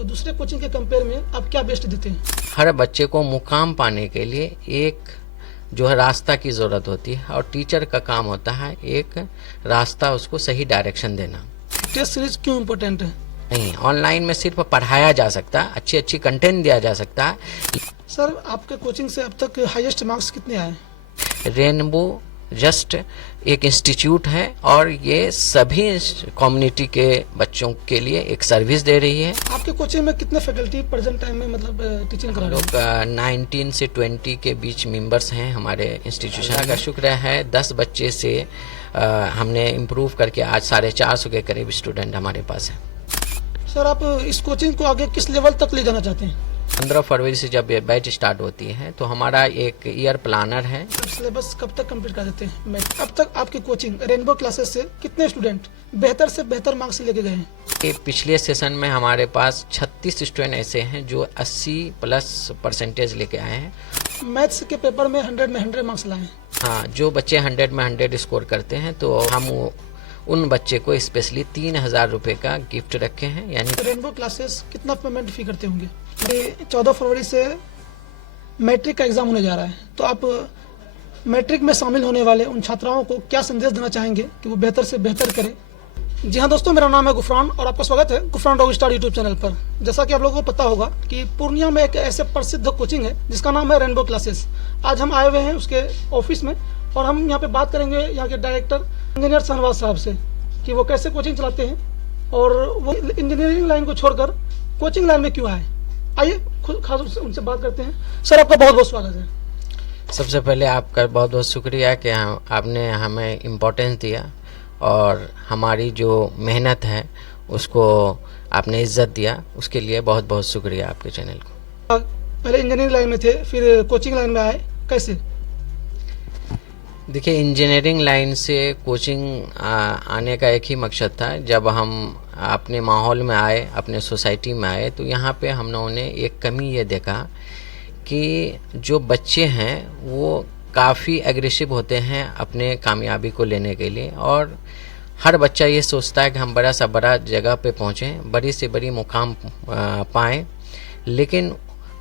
दूसरे कोचिंग के कंपेयर में आप क्या बेस्ट देते हैं? हर बच्चे को मुकाम पाने के लिए एक जो है रास्ता की ज़रूरत होती है और टीचर का काम होता है एक रास्ता उसको सही डायरेक्शन देना। टेस्ट सीरीज क्यों इम्पोर्टेंट है? नहीं, ऑनलाइन में सिर्फ पढ़ाया जा सकता है, अच्छी अच्छी कंटेंट दिया जा सकता है। सर आपके कोचिंग से अब तक हाईएस्ट मार्क्स कितने आए? रेनबो जस्ट एक इंस्टीट्यूट है और ये सभी कम्युनिटी के बच्चों के लिए एक सर्विस दे रही है। आपके कोचिंग में कितने फैकल्टी प्रेजेंट टाइम में मतलब टीचिंग करा रहे हैं? लोग 19 से 20 के बीच मेंबर्स हैं हमारे इंस्टीट्यूशन का। शुक्र है 10 बच्चे से हमने इम्प्रूव करके आज 450 के करीब स्टूडेंट हमारे पास है। सर आप इस कोचिंग को आगे किस लेवल तक ले जाना चाहते हैं? 15 फरवरी से जब ये बैच स्टार्ट होती है तो हमारा एक ईयर प्लानर है। सिलेबस कब तक कंप्लीट कर देते हैं? अब तक आपकी कोचिंग रेनबो क्लासेस से कितने स्टूडेंट बेहतर से बेहतर मार्क्स लेके गए हैं? पिछले सेशन में हमारे पास 36 स्टूडेंट ऐसे हैं जो 80+ % लेके आए हैं। मैथ्स के पेपर में 100 में 100 मार्क्स लाए हैं। हाँ, जो बच्चे 100 में 100 स्कोर करते हैं तो हम उन बच्चे को स्पेशली 3000 रुपये का गिफ्ट रखे हैं। यानी रेनबो क्लासेस कितना पेमेंट फी करते होंगे? 14 फरवरी से मैट्रिक का एग्जाम होने जा रहा है, तो आप मैट्रिक में शामिल होने वाले उन छात्राओं को क्या संदेश देना चाहेंगे कि वो बेहतर से बेहतर करें? जी हाँ दोस्तों, मेरा नाम है गुफरान और आपका स्वागत है Gufran rock star YouTube channel पर। जैसा कि आप लोगों को पता होगा कि पूर्णिया में एक ऐसे प्रसिद्ध कोचिंग है जिसका नाम है रेनबो क्लासेस। आज हम आए हुए हैं उसके ऑफिस में और हम यहाँ पे बात करेंगे यहाँ के डायरेक्टर इंजीनियर शहनवाज साहब से कि वो कैसे कोचिंग चलाते हैं और वो इंजीनियरिंग लाइन को छोड़कर कोचिंग लाइन में क्यों आए। आइए खुद खास उनसे बात करते हैं। सर आपका बहुत बहुत स्वागत है। सबसे पहले आपका बहुत बहुत शुक्रिया कि आपने हमें इम्पोर्टेंस दिया और हमारी जो मेहनत है उसको आपने इज्जत दिया, उसके लिए बहुत बहुत शुक्रिया आपके चैनल को। पहले इंजीनियरिंग लाइन में थे, फिर कोचिंग लाइन में आए, कैसे? देखिए, इंजीनियरिंग लाइन से कोचिंग आने का एक ही मकसद था। जब हम अपने माहौल में आए, अपने सोसाइटी में आए, तो यहाँ पे हम लोगों ने एक कमी ये देखा कि जो बच्चे हैं वो काफ़ी एग्रेसिव होते हैं अपने कामयाबी को लेने के लिए और हर बच्चा ये सोचता है कि हम बड़ा सा बड़ा जगह पे पहुँचें, बड़ी से बड़ी मुकाम पाएँ। लेकिन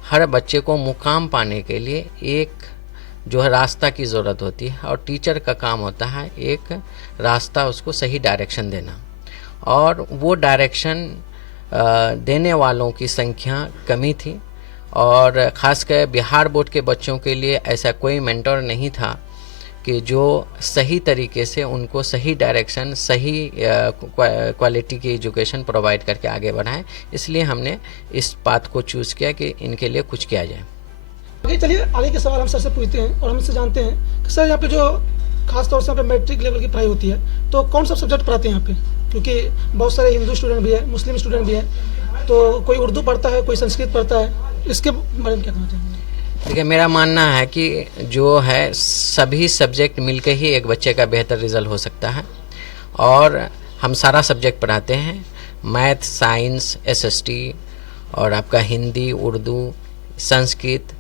हर बच्चे को मुकाम पाने के लिए एक जो है रास्ता की ज़रूरत होती है और टीचर का काम होता है एक रास्ता उसको सही डायरेक्शन देना। और वो डायरेक्शन देने वालों की संख्या कमी थी और ख़ासकर बिहार बोर्ड के बच्चों के लिए ऐसा कोई मेंटर नहीं था कि जो सही तरीके से उनको सही डायरेक्शन, सही क्वालिटी की एजुकेशन प्रोवाइड करके आगे बढ़ाएं। इसलिए हमने इस बात को चूज़ किया कि इनके लिए कुछ किया जाए। चलिए आगे के सवाल हम सर से पूछते हैं और हमसे जानते हैं कि सर यहाँ पे जो खास तौर से यहाँ पे मैट्रिक लेवल की पढ़ाई होती है तो कौन सा सब्जेक्ट पढ़ाते हैं यहाँ पे? क्योंकि बहुत सारे हिंदू स्टूडेंट भी है, मुस्लिम स्टूडेंट भी है, तो कोई उर्दू पढ़ता है, कोई संस्कृत पढ़ता है, इसके बारे में क्या कहना चाहेंगे? देखिए, मेरा मानना है कि जो है सभी सब्जेक्ट मिलकर ही एक बच्चे का बेहतर रिजल्ट हो सकता है और हम सारा सब्जेक्ट पढ़ाते हैं। मैथ, साइंस, SST और आपका हिंदी, उर्दू, संस्कृत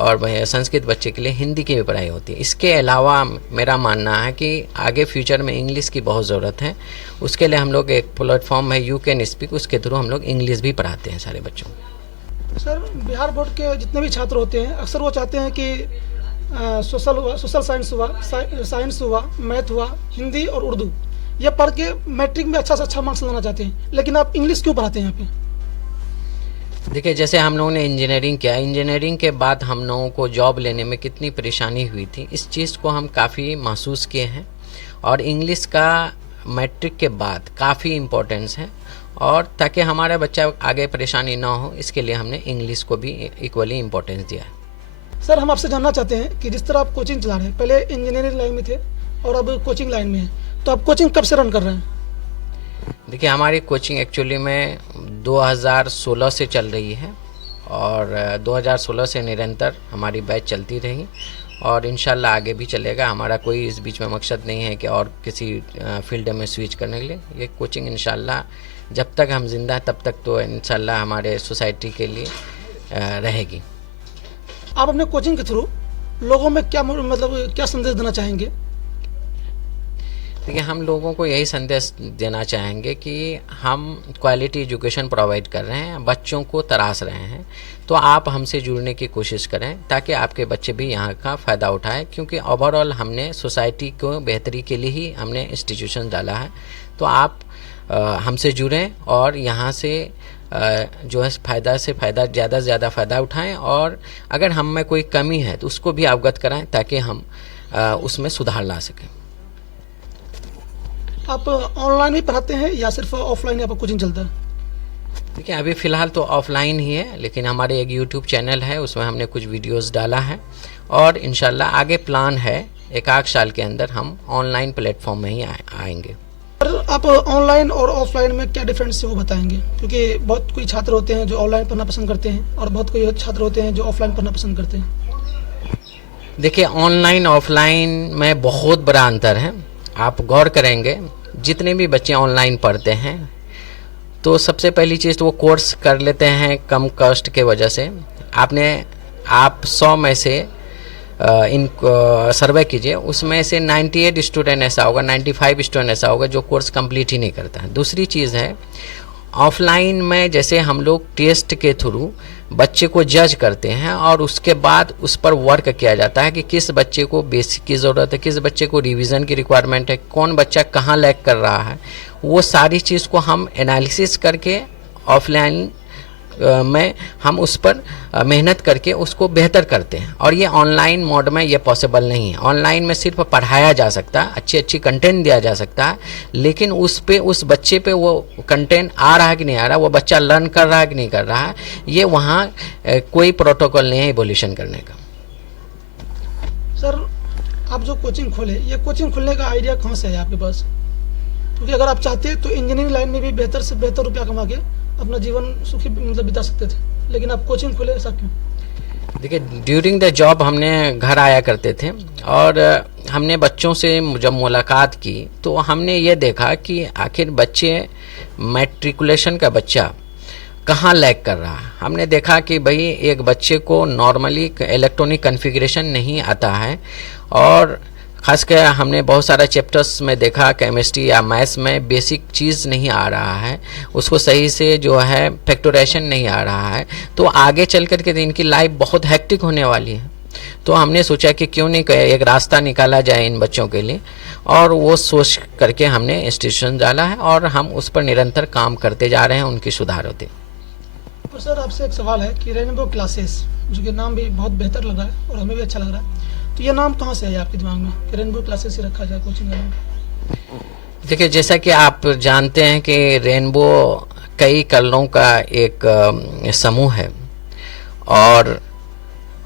और संस्कृत बच्चे के लिए हिंदी की भी पढ़ाई होती है। इसके अलावा मेरा मानना है कि आगे फ्यूचर में इंग्लिश की बहुत ज़रूरत है। उसके लिए हम लोग एक प्लेटफॉर्म है यू कैन स्पीक, उसके थ्रू हम लोग इंग्लिश भी पढ़ाते हैं सारे बच्चों को। सर बिहार बोर्ड के जितने भी छात्र होते हैं अक्सर वो चाहते हैं कि सोशल साइंस हुआ, मैथ हुआ, हिंदी और उर्दू ये पढ़ के मैट्रिक में अच्छा से अच्छा मार्क्स लाना चाहते हैं, लेकिन आप इंग्लिश क्यों पढ़ाते हैं यहाँ पे? देखिए, जैसे हम लोगों ने इंजीनियरिंग किया, इंजीनियरिंग के बाद हम लोगों को जॉब लेने में कितनी परेशानी हुई थी, इस चीज़ को हम काफ़ी महसूस किए हैं और इंग्लिश का मैट्रिक के बाद काफ़ी इम्पोर्टेंस है और ताकि हमारा बच्चा आगे परेशानी ना हो, इसके लिए हमने इंग्लिश को भी इक्वली इम्पोर्टेंस दिया है। सर हम आपसे जानना चाहते हैं कि जिस तरह आप कोचिंग चला रहे हैं, पहले इंजीनियरिंग लाइन में थे और अब कोचिंग लाइन में है, तो आप कोचिंग कब से रन कर रहे हैं? देखिए, हमारी कोचिंग एक्चुअली में 2016 से चल रही है और 2016 से निरंतर हमारी बैच चलती रही और इंशाल्लाह आगे भी चलेगा। हमारा कोई इस बीच में मकसद नहीं है कि और किसी फील्ड में स्विच करने के लिए। ये कोचिंग इंशाल्लाह जब तक हम जिंदा तब तक तो इंशाल्लाह हमारे सोसाइटी के लिए रहेगी। आप अपने कोचिंग के थ्रू लोगों में क्या मतलब क्या संदेश देना चाहेंगे? देखिए, हम लोगों को यही संदेश देना चाहेंगे कि हम क्वालिटी एजुकेशन प्रोवाइड कर रहे हैं, बच्चों को तराश रहे हैं, तो आप हमसे जुड़ने की कोशिश करें ताकि आपके बच्चे भी यहाँ का फ़ायदा उठाएं, क्योंकि ओवरऑल हमने सोसाइटी को बेहतरी के लिए ही हमने इंस्टीट्यूशन डाला है। तो आप हमसे जुड़ें और यहाँ से जो है फ़ायदा से फ़ायदा, ज़्यादा से ज़्यादा फ़ायदा उठाएं, और अगर हम में कोई कमी है तो उसको भी अवगत कराएं ताकि हम उसमें सुधार ला सकें। आप ऑनलाइन भी पढ़ाते हैं या सिर्फ ऑफलाइन आपका कोचिंग चलता है? देखिए, अभी फ़िलहाल तो ऑफलाइन ही है, लेकिन हमारे एक यूट्यूब चैनल है, उसमें हमने कुछ वीडियोस डाला है, और इंशाल्लाह आगे प्लान है एक आध साल के अंदर हम ऑनलाइन प्लेटफॉर्म में ही आएंगे। और आप ऑनलाइन और ऑफलाइन में क्या डिफरेंस है वो बताएंगे, क्योंकि बहुत कोई छात्र होते हैं जो ऑनलाइन पढ़ना पसंद करते हैं और बहुत कोई छात्र होते हैं जो ऑफलाइन पढ़ना पसंद करते हैं। देखिए, ऑनलाइन ऑफलाइन में बहुत बड़ा अंतर है। आप गौर करेंगे, जितने भी बच्चे ऑनलाइन पढ़ते हैं तो सबसे पहली चीज़ तो वो कोर्स कर लेते हैं कम कॉस्ट के वजह से। आप 100 में से सर्वे कीजिए, उसमें से 98 स्टूडेंट ऐसा होगा, 95 स्टूडेंट ऐसा होगा जो कोर्स कंप्लीट ही नहीं करता है। दूसरी चीज़ है, ऑफलाइन में जैसे हम लोग टेस्ट के थ्रू बच्चे को जज करते हैं और उसके बाद उस पर वर्क किया जाता है कि किस बच्चे को बेसिक की ज़रूरत है, किस बच्चे को रिवीजन की रिक्वायरमेंट है, कौन बच्चा कहाँ लैग कर रहा है। वो सारी चीज़ को हम एनालिसिस करके ऑफलाइन में हम उस पर मेहनत करके उसको बेहतर करते हैं, और ये ऑनलाइन मोड में ये पॉसिबल नहीं है। ऑनलाइन में सिर्फ पढ़ाया जा सकता है, अच्छी कंटेंट दिया जा सकता है, लेकिन उस बच्चे पे वो कंटेंट आ रहा है कि नहीं आ रहा, वो बच्चा लर्न कर रहा है कि नहीं कर रहा है, ये वहाँ कोई प्रोटोकॉल नहीं है इवोल्यूशन करने का। सर, आप जो कोचिंग खोले, ये कोचिंग खोलने का आइडिया कहाँ से है आपके पास? क्योंकि अगर आप चाहते तो इंजीनियरिंग लाइन में भी बेहतर से बेहतर रुपया कमा के अपना जीवन सुखी बिता सकते थे, लेकिन आप कोचिंग खोले, ऐसा क्यों? देखिए, ड्यूरिंग द जॉब हमने घर आया करते थे और हमने बच्चों से जब मुलाकात की तो हमने ये देखा कि आखिर बच्चे, मैट्रिकुलेशन का बच्चा कहाँ लैग कर रहा है। हमने देखा कि भाई एक बच्चे को नॉर्मली इलेक्ट्रॉनिक कॉन्फ़िगरेशन नहीं आता है, और खासकर हमने बहुत सारा चैप्टर्स में देखा केमिस्ट्री या मैथ्स में बेसिक चीज़ नहीं आ रहा है, उसको सही से जो है फैक्टराइजेशन नहीं आ रहा है, तो आगे चल कर के इनकी लाइफ बहुत हेक्टिक होने वाली है। तो हमने सोचा कि क्यों नहीं एक रास्ता निकाला जाए इन बच्चों के लिए, और वो सोच करके हमने इंस्टीट्यूशन डाला है और हम उस पर निरंतर काम करते जा रहे हैं, उनकी सुधार होते। तो सर, आपसे एक सवाल है कि रेनबो क्लासेस, जो कि नाम भी बहुत बेहतर लग रहा है और हमें भी अच्छा लग रहा है, तो ये नाम कहाँ से है आपके दिमाग में कि रेनबो क्लासेस ही रखा जाए कोचिंग का नाम? देखिए, जैसा कि आप जानते हैं कि रेनबो कई कलरों का एक समूह है, और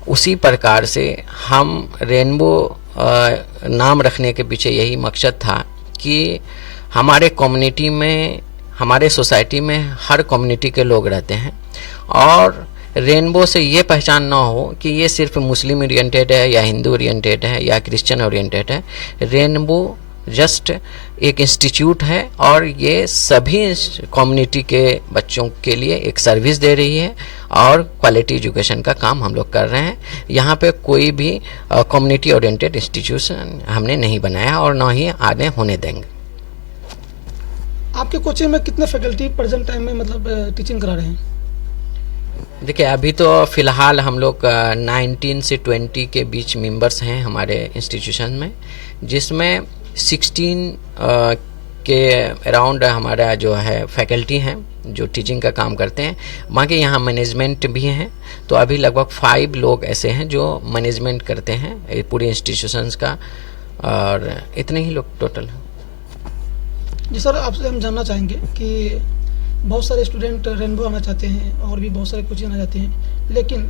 उसी प्रकार से हम रेनबो नाम रखने के पीछे यही मकसद था कि हमारे कम्युनिटी में, हमारे सोसाइटी में हर कम्युनिटी के लोग रहते हैं, और रेनबो से ये पहचान ना हो कि ये सिर्फ मुस्लिम ओरिएंटेड है या हिंदू ओरिएंटेड है या क्रिश्चियन ओरिएंटेड है। रेनबो जस्ट एक इंस्टीट्यूट है, और ये सभी कम्युनिटी के बच्चों के लिए एक सर्विस दे रही है, और क्वालिटी एजुकेशन का काम हम लोग कर रहे हैं। यहाँ पे कोई भी कम्युनिटी ओरिएंटेड इंस्टीट्यूशन हमने नहीं बनाया और ना ही आगे होने देंगे। आपके कोचिंग में कितने फैकल्टी प्रेजेंट टाइम में मतलब टीचिंग करा रहे हैं? देखिए, अभी तो फ़िलहाल हम लोग 19 से 20 के बीच मेंबर्स हैं हमारे इंस्टीट्यूशन में, जिसमें 16 के अराउंड हमारा जो है फैकल्टी हैं जो टीचिंग का काम करते हैं। बाकी यहाँ मैनेजमेंट भी हैं, तो अभी लगभग 5 लोग ऐसे हैं जो मैनेजमेंट करते हैं पूरे इंस्टीट्यूशंस का, और इतने ही लोग टोटल हैं। जी सर, आपसे हम जानना चाहेंगे कि बहुत सारे स्टूडेंट रेनबो आना चाहते हैं और भी बहुत सारे कोचिंग आना चाहते हैं, लेकिन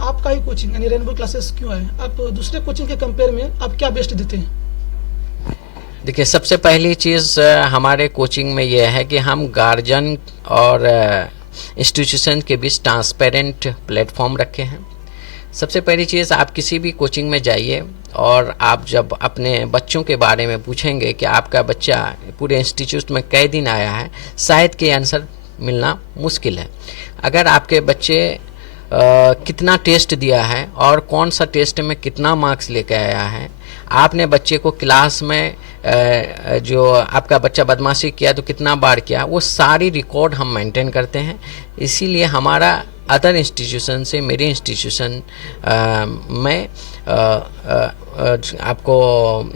आपका ही कोचिंग यानी रेनबो क्लासेस क्यों आए? आप दूसरे कोचिंग के कंपेयर में आप क्या बेस्ट देते हैं? देखिए, सबसे पहली चीज़ हमारे कोचिंग में यह है कि हम गार्जियन और इंस्टीट्यूशन के बीच ट्रांसपेरेंट प्लेटफॉर्म रखे हैं। सबसे पहली चीज़, आप किसी भी कोचिंग में जाइए और आप जब अपने बच्चों के बारे में पूछेंगे कि आपका बच्चा पूरे इंस्टीट्यूट में कई दिन आया है, शायद के आंसर मिलना मुश्किल है। अगर आपके बच्चे कितना टेस्ट दिया है और कौन सा टेस्ट में कितना मार्क्स लेकर आया है, आपने बच्चे को क्लास में जो आपका बच्चा बदमाशी किया तो कितना बार किया, वो सारी रिकॉर्ड हम मेंटेन करते हैं। इसीलिए हमारा अदर इंस्टीट्यूशन से मेरे इंस्टीट्यूशन में आपको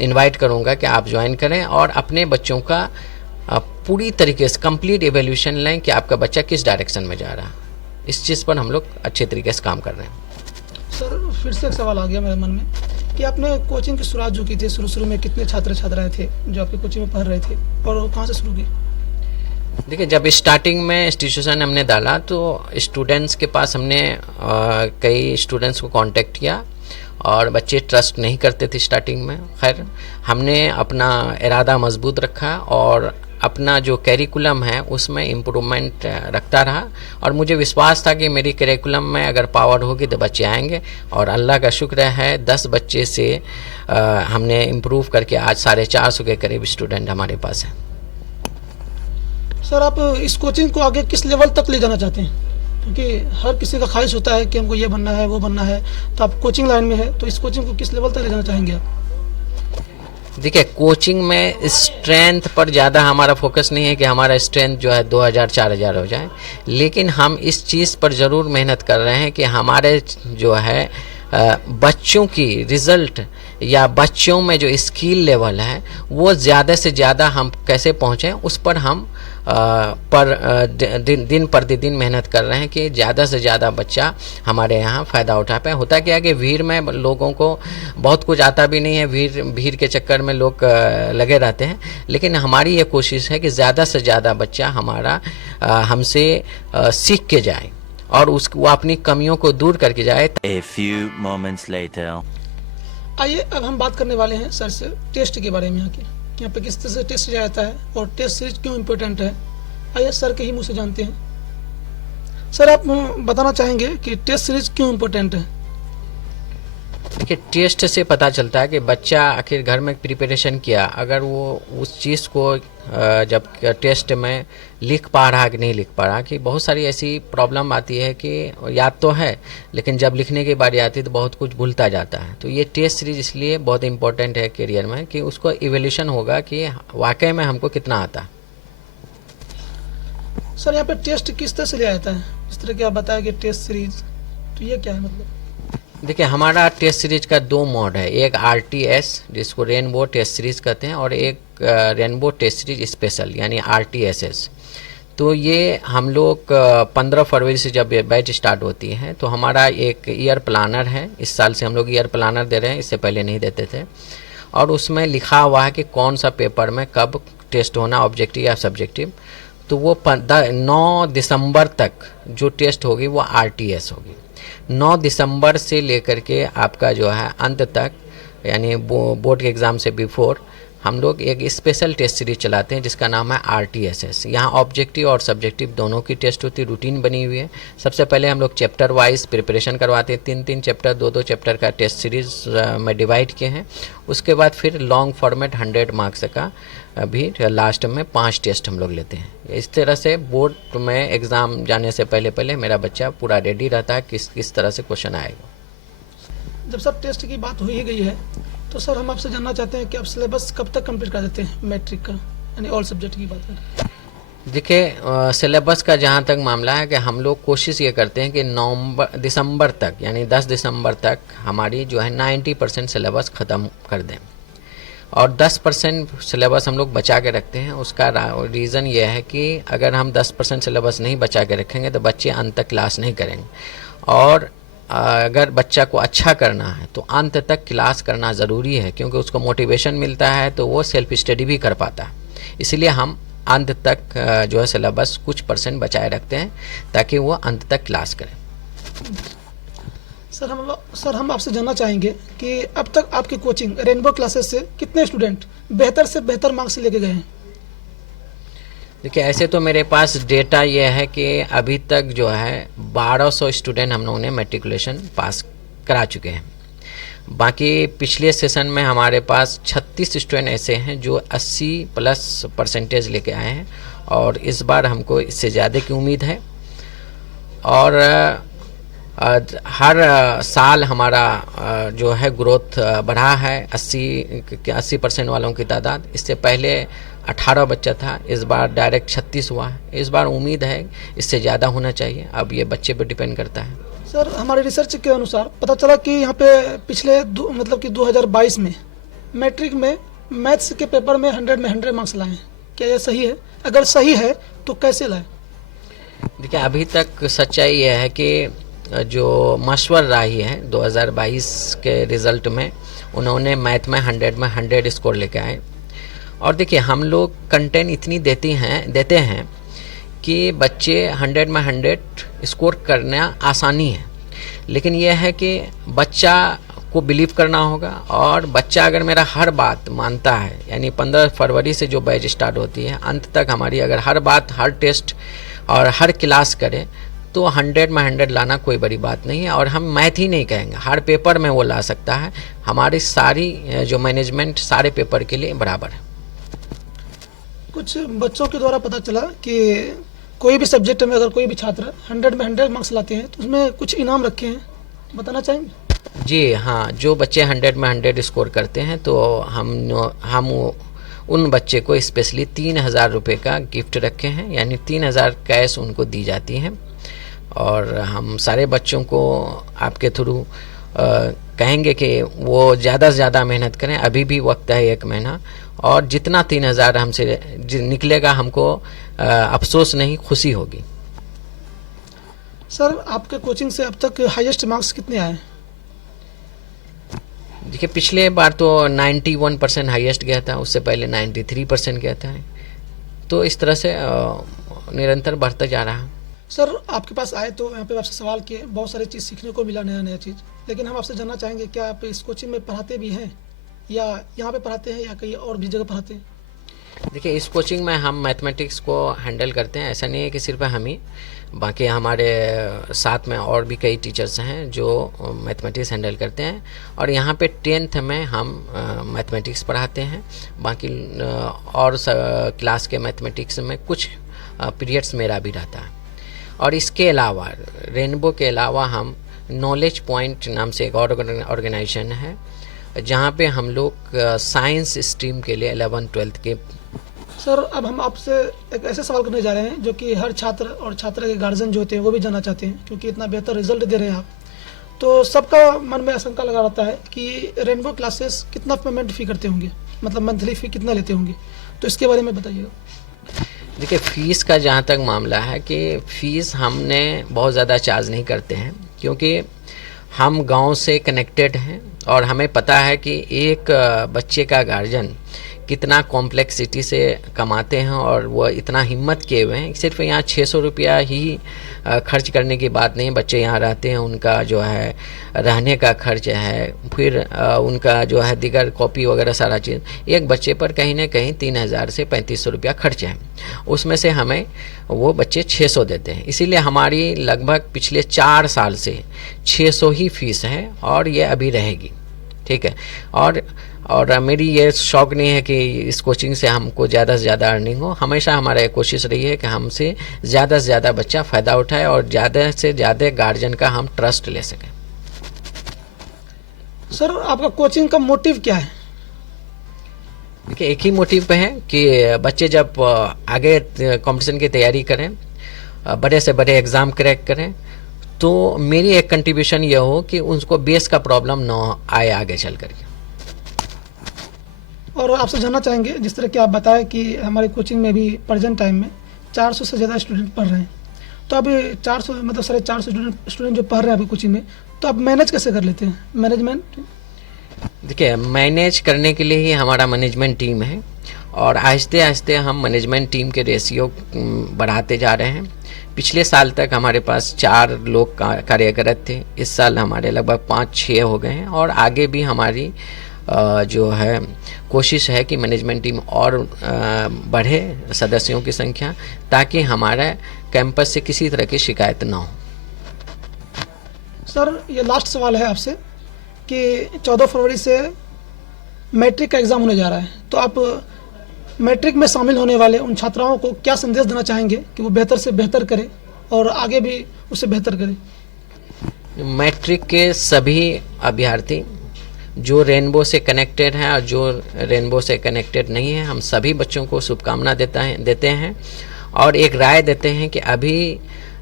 इनवाइट करूंगा कि आप ज्वाइन करें और अपने बच्चों का पूरी तरीके से कंप्लीट एवेल्यूशन लें कि आपका बच्चा किस डायरेक्शन में जा रहा है। इस चीज़ पर हम लोग अच्छे तरीके से काम कर रहे हैं। सर फिर से एक सवाल आ गया मेरे मन में कि आपने कोचिंग की शुरुआत जो की थी, शुरू में कितने छात्र छात्राएं थे जो आपकी कोचिंग में पढ़ रहे थे और कहाँ से शुरू की? देखिए, जब स्टार्टिंग में इंस्टीट्यूशन हमने डाला तो स्टूडेंट्स के पास हमने कई स्टूडेंट्स को कांटेक्ट किया और बच्चे ट्रस्ट नहीं करते थे स्टार्टिंग में। खैर, हमने अपना इरादा मजबूत रखा और अपना जो कैरिकुलम है उसमें इम्प्रूवमेंट रखता रहा और मुझे विश्वास था कि मेरी कैरिकुलम में अगर पावर होगी तो बच्चे आएंगे। और अल्लाह का शुक्र है 10 बच्चे से हमने इम्प्रूव करके आज 450 के करीब स्टूडेंट हमारे पास हैं। सर आप इस कोचिंग को आगे किस लेवल तक ले जाना चाहते हैं? क्योंकि हर किसी का ख्वाहिश होता है कि हमको ये बनना है वो बनना है, तो आप कोचिंग लाइन में है तो इस कोचिंग को किस लेवल तक ले जाना चाहेंगे आप? देखिए, कोचिंग में स्ट्रेंथ पर ज़्यादा हमारा फोकस नहीं है कि हमारा स्ट्रेंथ जो है 2000-4000 हो जाए, लेकिन हम इस चीज़ पर ज़रूर मेहनत कर रहे हैं कि हमारे जो है बच्चों की रिज़ल्ट या बच्चों में जो स्किल लेवल है वो ज़्यादा से ज़्यादा हम कैसे पहुँचें, उस पर हम दिन प्रतिदिन मेहनत कर रहे हैं कि ज़्यादा से ज़्यादा बच्चा हमारे यहाँ फ़ायदा उठा पाए। होता क्या है कि भीड़ में लोगों को बहुत कुछ आता भी नहीं है, भीड़ के चक्कर में लोग लगे रहते हैं, लेकिन हमारी ये कोशिश है कि ज़्यादा से ज़्यादा बच्चा हमारा हमसे सीख के जाए और वो अपनी कमियों को दूर करके जाए। A few moments later. आइए अब हम बात करने वाले हैं सर से टेस्ट के बारे में, यहाँ पे किस तरह से टेस्ट किया जाता है और टेस्ट सीरीज क्यों इम्पोर्टेंट है। आइए सर के ही मुँह से जानते हैं। सर आप बताना चाहेंगे कि टेस्ट सीरीज क्यों इम्पोर्टेंट है? देखिए, टेस्ट से पता चलता है कि बच्चा आखिर घर में प्रिपरेशन किया, अगर वो उस चीज़ को जब टेस्ट में लिख पा रहा कि नहीं लिख पा रहा, कि बहुत सारी ऐसी प्रॉब्लम आती है कि याद तो है लेकिन जब लिखने की बारी आती है तो बहुत कुछ भूलता जाता है। तो ये टेस्ट सीरीज इसलिए बहुत इंपॉर्टेंट है करियर में कि उसको इवोल्यूशन होगा कि वाकई में हमको कितना आता है। सर यहाँ पे टेस्ट किस तरह से लिया जाता है? इस तरह की आप बताया कि टेस्ट सीरीज, तो ये क्या है मतलब? देखिए, हमारा टेस्ट सीरीज का 2 मोड है, एक RTS जिसको रेनबो टेस्ट सीरीज कहते हैं और एक रेनबो टेस्ट सीरीज स्पेशल यानी RTSS। तो ये हम लोग 15 फरवरी से जब बैच स्टार्ट होती है तो हमारा एक ईयर प्लानर है। इस साल से हम लोग ईयर प्लानर दे रहे हैं, इससे पहले नहीं देते थे, और उसमें लिखा हुआ है कि कौन सा पेपर में कब टेस्ट होना, ऑब्जेक्टिव या सब्जेक्टिव। तो वो 9 दिसंबर तक जो टेस्ट होगी वो RTS होगी। 9 दिसंबर से लेकर के आपका जो है अंत तक, यानी बोर्ड के एग्ज़ाम से बिफोर, हम लोग एक स्पेशल टेस्ट सीरीज चलाते हैं जिसका नाम है RTSS। यहाँ ऑब्जेक्टिव और सब्जेक्टिव दोनों की टेस्ट होती है, रूटीन बनी हुई है। सबसे पहले हम लोग चैप्टर वाइज प्रिपरेशन करवाते हैं, 3-3 चैप्टर, 2-2 चैप्टर का टेस्ट सीरीज में डिवाइड किए हैं। उसके बाद फिर लॉन्ग फॉर्मेट 100 मार्क्स का भी लास्ट में 5 टेस्ट हम लोग लेते हैं। इस तरह से बोर्ड में एग्ज़ाम जाने से पहले मेरा बच्चा पूरा रेडी रहता है किस तरह से क्वेश्चन आएगा। जब सब टेस्ट की बात हो ही गई है तो सर हम आपसे जानना चाहते हैं कि आप सिलेबस कब तक कंप्लीट कर देते हैं मैट्रिक का, यानी ऑल सब्जेक्ट की बात करें? देखिए, सिलेबस का जहाँ तक मामला है कि हम लोग कोशिश ये करते हैं कि दिसंबर तक, यानी 10 दिसंबर तक हमारी जो है 90% सिलेबस ख़त्म कर दें और 10% सिलेबस हम लोग बचा के रखते हैं। उसका रीज़न ये है कि अगर हम 10% सिलेबस नहीं बचा के रखेंगे तो बच्चे अंत तक क्लास नहीं करेंगे, और अगर बच्चा को अच्छा करना है तो अंत तक क्लास करना ज़रूरी है, क्योंकि उसको मोटिवेशन मिलता है तो वो सेल्फ स्टडी भी कर पाता है। इसलिए हम अंत तक जो है सिलेबस कुछ % बचाए रखते हैं ताकि वो अंत तक क्लास करें। सर हम आपसे जानना चाहेंगे कि अब तक आपकी कोचिंग रेनबो क्लासेस से कितने स्टूडेंट बेहतर से बेहतर मार्क्स लेके गए हैं? देखिए, ऐसे तो मेरे पास डेटा ये है कि अभी तक जो है 1200 स्टूडेंट हम लोगों ने मैट्रिकुलेशन पास करा चुके हैं। बाकी पिछले सेशन में हमारे पास 36 स्टूडेंट ऐसे हैं जो 80+ % लेके आए हैं, और इस बार हमको इससे ज़्यादा की उम्मीद है। और हर साल हमारा जो है ग्रोथ बढ़ा है 80% वालों की तादाद। इससे पहले 18 बच्चा था, इस बार डायरेक्ट 36 हुआ है। इस बार उम्मीद है इससे ज़्यादा होना चाहिए, अब ये बच्चे पर डिपेंड करता है। सर हमारे रिसर्च के अनुसार पता चला कि यहाँ पे पिछले मतलब कि 2022 में मैट्रिक में मैथ्स के पेपर में 100 में 100 मार्क्स लाए हैं। क्या ये सही है? अगर सही है तो कैसे लाए? देखिए, अभी तक सच्चाई यह है कि जो मशवर राही है 2022 के रिज़ल्ट में उन्होंने मैथ में 100 में 100 स्कोर लेके आए। और देखिए, हम लोग कंटेंट इतनी देते हैं कि बच्चे 100 में 100 स्कोर करना आसानी है, लेकिन यह है कि बच्चा को बिलीव करना होगा। और बच्चा अगर मेरा हर बात मानता है, यानी 15 फरवरी से जो बैच स्टार्ट होती है अंत तक हमारी, अगर हर बात, हर टेस्ट और हर क्लास करे तो 100 में 100 लाना कोई बड़ी बात नहीं है। और हम मैथ ही नहीं कहेंगे, हर पेपर में वो ला सकता है। हमारी सारी जो मैनेजमेंट सारे पेपर के लिए बराबर है। कुछ बच्चों के द्वारा पता चला कि कोई भी सब्जेक्ट में अगर कोई भी छात्र 100 में 100 मार्क्स लाते हैं तो उसमें कुछ इनाम रखे हैं, बताना चाहेंगे? जी हाँ, जो बच्चे 100 में 100 स्कोर करते हैं तो हम उन बच्चे को स्पेशली 3000 रुपये का गिफ्ट रखे हैं, यानी 3000 कैश उनको दी जाती हैं। और हम सारे बच्चों को आपके थ्रू कहेंगे कि वो ज़्यादा से ज़्यादा मेहनत करें। अभी भी वक्त है 1 महीना, और जितना 3000 हमसे निकलेगा हमको अफसोस नहीं, खुशी होगी। सर आपके कोचिंग से अब तक हाईएस्ट मार्क्स कितने आए? देखिए, पिछले बार तो 91% हाईएस्ट गया था, उससे पहले 93% गया था। तो इस तरह से निरंतर बढ़ता जा रहा है। सर आपके पास आए तो यहाँ पे आपसे सवाल किए, बहुत सारी चीज़ सीखने को मिला, नया नया चीज़। लेकिन हम आपसे जानना चाहेंगे, क्या आप इस कोचिंग में पढ़ाते भी हैं, या यहाँ पे पढ़ाते हैं, या कहीं और भी जगह पढ़ाते हैं? देखिए, इस कोचिंग में हम मैथमेटिक्स को हैंडल करते हैं। ऐसा नहीं है कि सिर्फ हम ही, बाकी हमारे साथ में और भी कई टीचर्स हैं जो मैथमेटिक्स हैंडल करते हैं। और यहाँ पे 10th में हम मैथमेटिक्स पढ़ाते हैं। बाकी और क्लास के मैथमेटिक्स में कुछ पीरियड्स मेरा भी रहता है। और इसके अलावा, रेनबो के अलावा, हम नॉलेज पॉइंट नाम से एक और ऑर्गेनाइजेशन है जहाँ पे हम लोग साइंस स्ट्रीम के लिए 11th 12th के। सर अब हम आपसे एक ऐसे सवाल करने जा रहे हैं जो कि हर छात्र और छात्रा के गार्जियन जो होते हैं वो भी जानना चाहते हैं, क्योंकि इतना बेहतर रिजल्ट दे रहे हैं आप। तो सबका मन में आशंका लगा रहता है कि रेनबो क्लासेस कितना पेमेंट फ़ी करते होंगे, मतलब मंथली फ़ी कितना लेते होंगे, तो इसके बारे में बताइएगा। देखिए, फ़ीस का जहाँ तक मामला है कि फ़ीस हमने बहुत ज़्यादा चार्ज नहीं करते हैं, क्योंकि हम गांव से कनेक्टेड हैं और हमें पता है कि एक बच्चे का गार्जियन कितना कॉम्प्लेक्सिटी से कमाते हैं, और वो इतना हिम्मत किए हुए हैं। सिर्फ यहाँ 600 रुपया ही खर्च करने की बात नहीं। बच्चे यहाँ रहते हैं, उनका जो है रहने का खर्च है, फिर उनका जो है दिगर कॉपी वगैरह सारा चीज़, एक बच्चे पर कहीं ना कहीं 3000 से 3500 रुपया खर्च है। उसमें से हमें वो बच्चे 600 देते हैं। इसीलिए हमारी लगभग पिछले 4 साल से 600 ही फीस है, और ये अभी रहेगी। ठीक है। और मेरी ये शौक़ नहीं है कि इस कोचिंग से हमको ज़्यादा से ज़्यादा अर्निंग हो। हमेशा हमारा ये कोशिश रही है कि हमसे ज़्यादा से ज़्यादा बच्चा फ़ायदा उठाए और ज़्यादा से ज़्यादा गार्जियन का हम ट्रस्ट ले सकें। सर आपका कोचिंग का मोटिव क्या है? देखिए, एक ही मोटिव पे है कि बच्चे जब आगे कंपटीशन की तैयारी करें, बड़े से बड़े एग्ज़ाम क्रैक करें, तो मेरी एक कंट्रीब्यूशन यह हो कि उनको बेस का प्रॉब्लम ना आए आगे चल करके। और आपसे जानना चाहेंगे, जिस तरह कि आप बताएं कि हमारे कोचिंग में भी प्रेजेंट टाइम में 400 से ज़्यादा स्टूडेंट पढ़ रहे हैं, तो अभी 400 मतलब 450 स्टूडेंट जो पढ़ रहे हैं अभी कोचिंग में, तो आप मैनेज कैसे कर लेते हैं मैनेजमेंट? देखिए, मैनेज करने के लिए ही हमारा मैनेजमेंट टीम है, और आहिस्ते आहिस्ते हम मैनेजमेंट टीम के रेशियो बढ़ाते जा रहे हैं। पिछले साल तक हमारे पास 4 लोग कार्यरत थे, इस साल हमारे लगभग 5-6 हो गए हैं। और आगे भी हमारी जो है कोशिश है कि मैनेजमेंट टीम और बढ़े सदस्यों की संख्या, ताकि हमारा कैंपस से किसी तरह की शिकायत ना हो। सर ये लास्ट सवाल है आपसे कि 14 फरवरी से मैट्रिक का एग्ज़ाम होने जा रहा है, तो आप मैट्रिक में शामिल होने वाले उन छात्राओं को क्या संदेश देना चाहेंगे कि वो बेहतर से बेहतर करें और आगे भी उससे बेहतर करें? मैट्रिक के सभी अभ्यर्थी जो रेनबो से कनेक्टेड हैं और जो रेनबो से कनेक्टेड नहीं है, हम सभी बच्चों को शुभकामना देते हैं और एक राय देते हैं कि अभी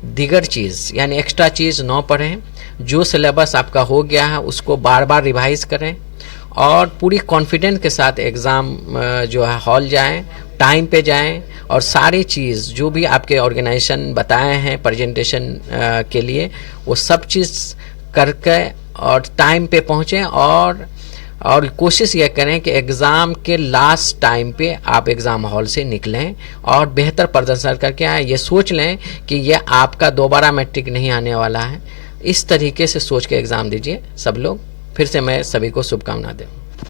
दीगर चीज़ यानी एक्स्ट्रा चीज़ न पढ़ें। जो सिलेबस आपका हो गया है उसको बार बार रिवाइज करें और पूरी कॉन्फिडेंस के साथ एग्ज़ाम जो है हॉल जाएं, टाइम पे जाएं और सारी चीज़ जो भी आपके ऑर्गेनाइजेशन बताए हैं प्रेजेंटेशन के लिए वो सब चीज़ करके और टाइम पे पहुँचें और कोशिश ये करें कि एग्ज़ाम के लास्ट टाइम पे आप एग्ज़ाम हॉल से निकलें और बेहतर प्रदर्शन करके आएँ। ये सोच लें कि ये आपका दोबारा मैट्रिक नहीं आने वाला है। इस तरीके से सोच के एग्ज़ाम दीजिए सब लोग। फिर से मैं सभी को शुभकामना दूँ।